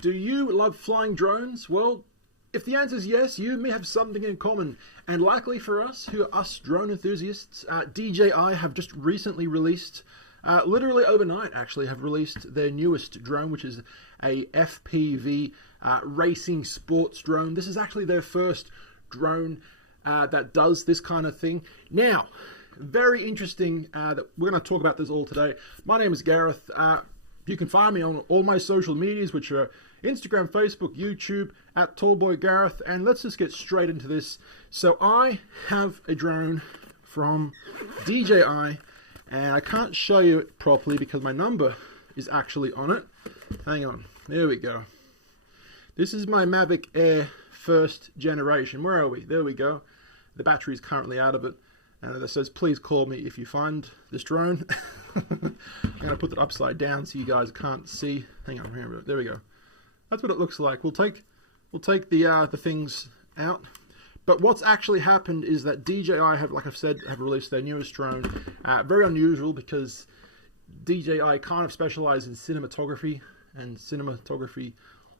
Do you love flying drones? Well, if the answer is yes, you may have something in common. And luckily for us, who are us drone enthusiasts, DJI have just recently released, literally overnight actually, have released their newest drone, which is a FPV racing sports drone. This is actually their first drone that does this kind of thing. Now, very interesting that we're going to talk about this all today. My name is Gareth. You can find me on all my social medias, which are Instagram, Facebook, YouTube, at TallBoyGareth, and let's just get straight into this. So I have a drone from DJI, and I can't show you it properly because my number is actually on it. Hang on, there we go. This is my Mavic Air first generation. Where are we? There we go. The battery is currently out of it. And it says, please call me if you find this drone. I'm going to put it upside down so you guys can't see. Hang on, there we go. That's what it looks like. We'll take the things out. But what's actually happened is that DJI have, like I've said, have released their newest drone. Very unusual because DJI kind of specialize in cinematography and cinematography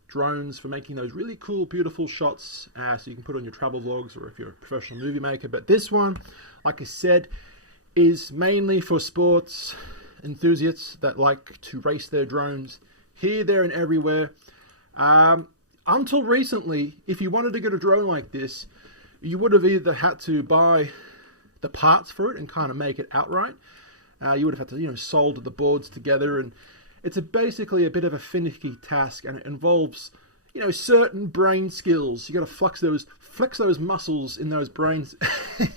drones for making those really cool, beautiful shots so you can put on your travel vlogs or if you're a professional movie maker. But this one, like I said, is mainly for sports enthusiasts that like to race their drones here, there, and everywhere. Until recently, if you wanted to get a drone like this, you would have either had to buy the parts for it and kind of make it outright. You would have had to, solder the boards together, and it's basically a bit of a finicky task, and it involves, certain brain skills. You got to flex those muscles in those brains,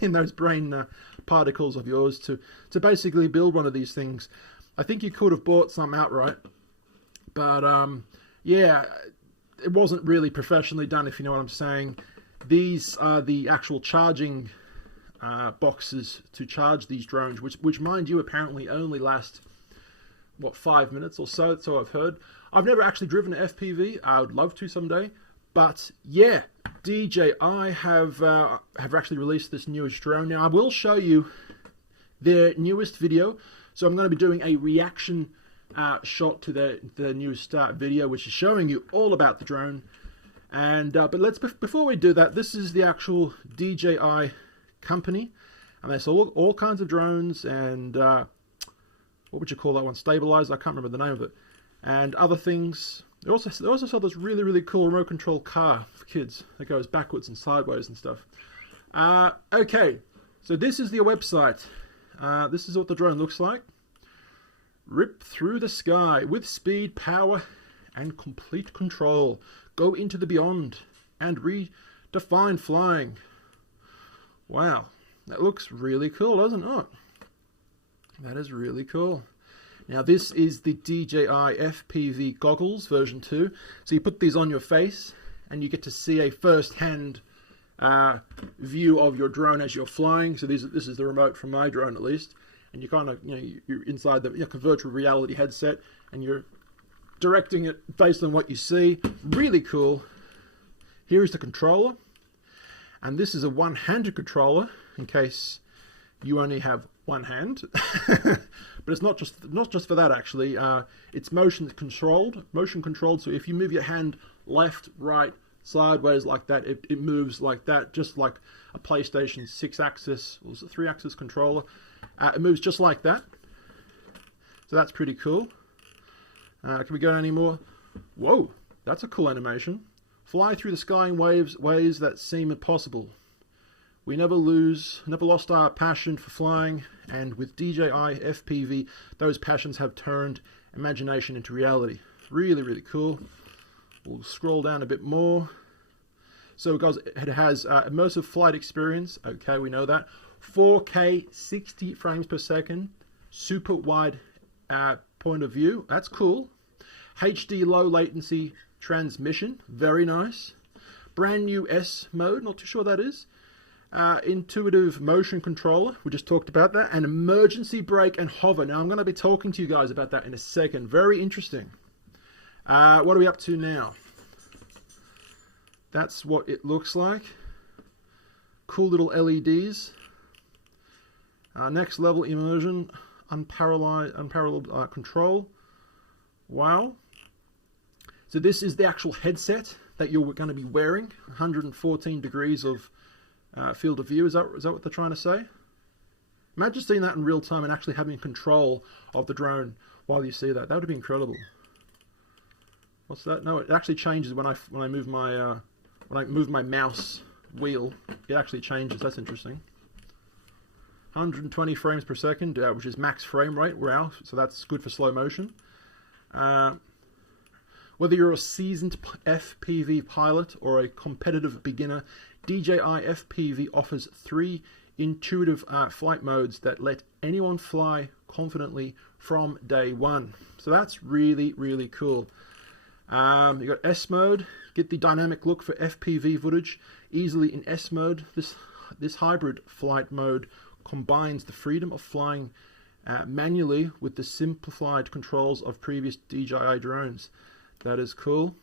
in those brain particles of yours to basically build one of these things. I think you could have bought some outright, but yeah, it wasn't really professionally done, if you know what I'm saying. These are the actual charging boxes to charge these drones, which mind you, apparently only last 5 minutes or so. So I've heard. I've never actually driven an FPV. I would love to someday. But yeah, DJI have actually released this newest drone. Now I will show you their newest video. So I'm going to be doing a reaction shot to their newest video, which is showing you all about the drone. And but before we do that, this is the actual DJI company, and they sell all kinds of drones and what would you call that one? Stabilizer. I can't remember the name of it. And other things. They also sell this really, really cool remote control car for kids that goes backwards and sideways and stuff. Okay, so this is their website. This is what the drone looks like. Rip through the sky with speed, power, and complete control. Go into the beyond and redefine flying. Wow, that looks really cool, doesn't it? That is really cool. Now this is the DJI FPV goggles version 2. So you put these on your face and you get to see a first-hand view of your drone as you're flying. So this is the remote from my drone at least. And you kind of, you're inside the virtual reality headset and you're directing it based on what you see. Really cool. Here is the controller. And this is a one-handed controller in case you only have one hand. But it's not just for that actually. It's motion controlled. So if you move your hand left, right, sideways like that, it moves like that, just like a PlayStation 6-axis or 3-axis controller. It moves just like that. So that's pretty cool. Can we go any more? Whoa, that's a cool animation. Fly through the sky in ways that seem impossible. We never lost our passion for flying, and with DJI FPV, those passions have turned imagination into reality. Really, really cool. We'll scroll down a bit more. So guys, it has immersive flight experience. Okay, we know that. 4K 60 frames per second. Super wide point of view. That's cool. HD low latency transmission. Very nice. Brand new S mode. Not too sure what that is. Intuitive motion controller. We just talked about that. And emergency brake and hover. Now I'm going to be talking to you guys about that in a second. Very interesting. What are we up to now? That's what it looks like. Cool little LEDs. Next level immersion. Unparalleled control. Wow. So this is the actual headset that you're going to be wearing. 114 degrees of field of view. Is that what they're trying to say? Imagine seeing that in real time and actually having control of the drone while you see that. That would be incredible. What's that? No, it actually changes when I move my mouse wheel. It actually changes. That's interesting. 120 frames per second, which is max frame rate. Wow, so that's good for slow motion. Whether you're a seasoned FPV pilot or a competitive beginner, DJI FPV offers 3 intuitive flight modes that let anyone fly confidently from day one. So that's really, really cool. You got S mode, get the dynamic look for FPV footage easily in S mode. This hybrid flight mode combines the freedom of flying manually with the simplified controls of previous DJI drones. That is cool.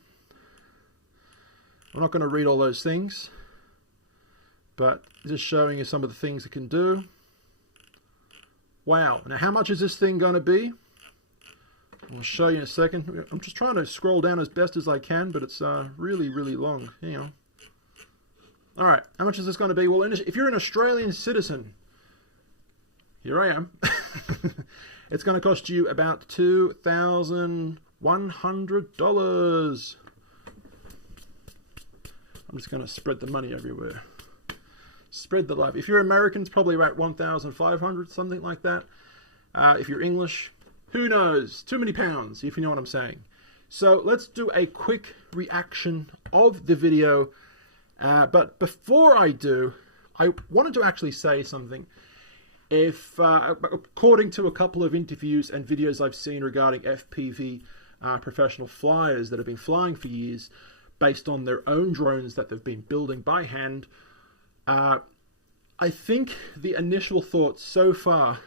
I'm not going to read all those things, but just showing you some of the things it can do. Wow. Now, how much is this thing going to be? I'll show you in a second. I'm just trying to scroll down as best as I can, but it's really, really long. Hang on. All right. How much is this going to be? Well, if you're an Australian citizen, here I am. It's going to cost you about $2,100. I'm just going to spread the money everywhere. Spread the love. If you're American, it's probably about 1,500, something like that. If you're English, who knows? Too many pounds, if you know what I'm saying. So let's do a quick reaction of the video. But before I do, I wanted to actually say something. If, according to a couple of interviews and videos I've seen regarding FPV professional flyers that have been flying for years, based on their own drones that they've been building by hand, I think the initial thought so far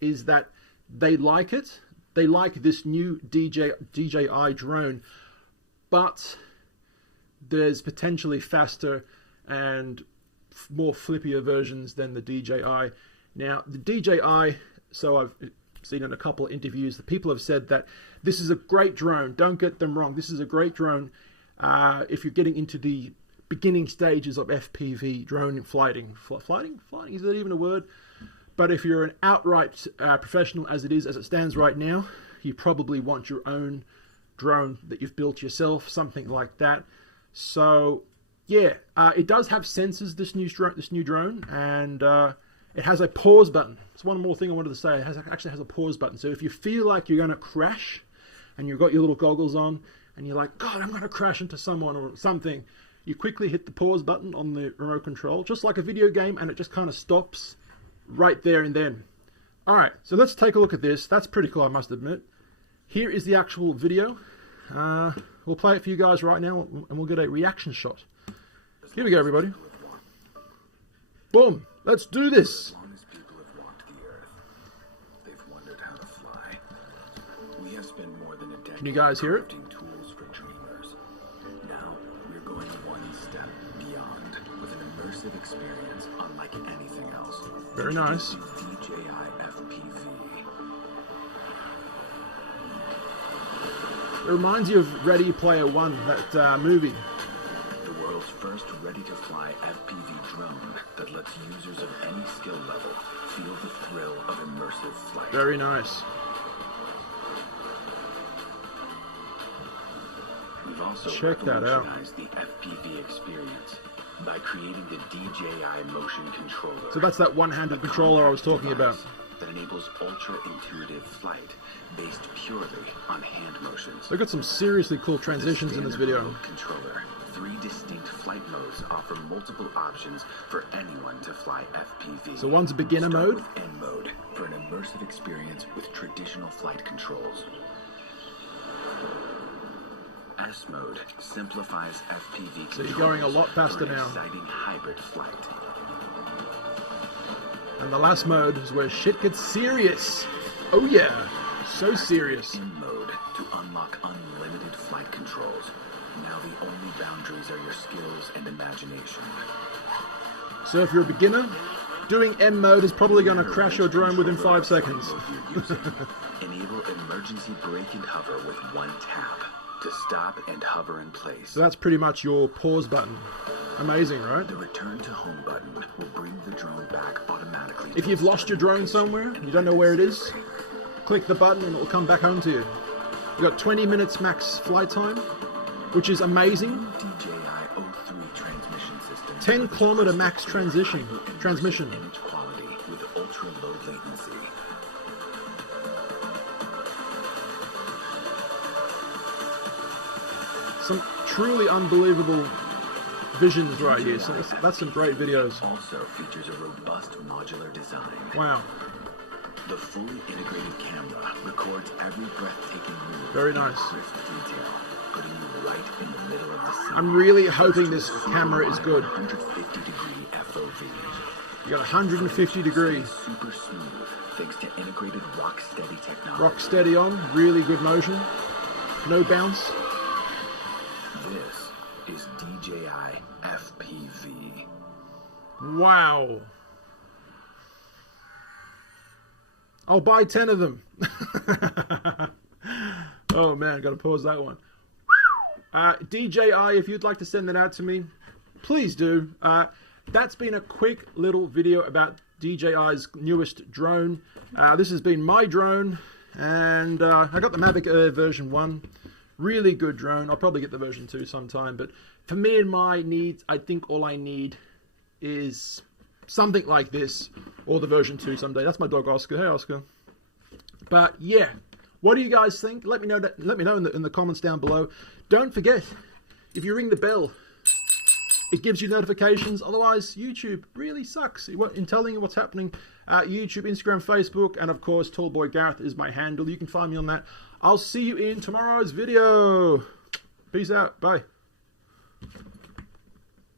is that they like it. They like this new DJI drone, but there's potentially faster and more flippier versions than the DJI. Now, the DJI, so I've seen in a couple of interviews, the people have said that this is a great drone. Don't get them wrong. This is a great drone if you're getting into the beginning stages of FPV drone flighting. Flighting? Is that even a word? But if you're an outright professional as it stands right now, you probably want your own drone that you've built yourself, something like that. So, yeah, it does have sensors, this new drone, and it has a pause button. It's one more thing I wanted to say. It actually has a pause button. So if you feel like you're going to crash, and you've got your little goggles on, and you're like, God, I'm going to crash into someone or something, you quickly hit the pause button on the remote control, just like a video game, and it just kind of stops right there and then. All right, so let's take a look at this. That's pretty cool, I must admit. Here is the actual video. We'll play it for you guys right now, and we'll get a reaction shot. Here we go, everybody. Boom. Let's do this. Can you guys hear it? Now we're going one step beyond with an immersive experience unlike anything else. Very nice. DJI FPV. It reminds you of Ready Player One, that movie. The world's first ready-to-fly FPV drone that lets users of any skill level feel the thrill of immersive flight. Very nice. We've also check that out. revolutionized the FPV experience by creating the DJI motion controller. So that's that one-handed controller I was talking about. That enables ultra-intuitive flight based purely on hand motions. They've got some seriously cool transitions in this video. Remote controller. 3 distinct flight modes offer multiple options for anyone to fly FPV. So one's a beginner mode. With N mode for an immersive experience with traditional flight controls. S mode simplifies FPV. So you're going a lot faster now. Exciting hybrid flight. And the last mode is where shit gets serious. Oh yeah, so serious. In mode to unlock unlimited flight controls. Now the only boundaries are your skills and imagination. So if you're a beginner, doing M mode is probably going to crash your drone within 5 seconds. Enable emergency brake and hover with one tap. to stop and hover in place. So that's pretty much your pause button. Amazing, right? The return to home button will bring the drone back automatically. If you've lost your drone somewhere and you don't know where it is, click the button and it will come back home to you. You've got 20 minutes max flight time, which is amazing. DJI O3 transmission system. 10-kilometer max transmission. Image quality with ultra low latency. Some truly unbelievable visions right here. So that's some great videos. Also features a robust modular design. Wow. The fully integrated camera records every breathtaking move. Very nice. With crisp detail, putting you right in the middle of the scene. I'm really hoping this camera is good. 150-degree FOV. You got 150 degrees. Super smooth thanks to integrated rock steady technology. Rock steady on. Really good motion. No bounce. This is DJI FPV. Wow. I'll buy 10 of them. Oh man, gotta pause that one. DJI, if you'd like to send that out to me, please do. That's been a quick little video about DJI's newest drone. This has been my drone, and I got the Mavic Air version 1. Really good drone. I'll probably get the version 2 sometime, but for me and my needs, I think all I need is something like this, or the version 2 someday. That's my dog Oscar. Hey Oscar. But yeah, what do you guys think? Let me know. Let me know in the comments down below. Don't forget, if you ring the bell, it gives you notifications. Otherwise, YouTube really sucks in telling you what's happening. YouTube, Instagram, Facebook, and of course, Tallboy Gareth is my handle. You can find me on that. I'll see you in tomorrow's video. Peace out. Bye.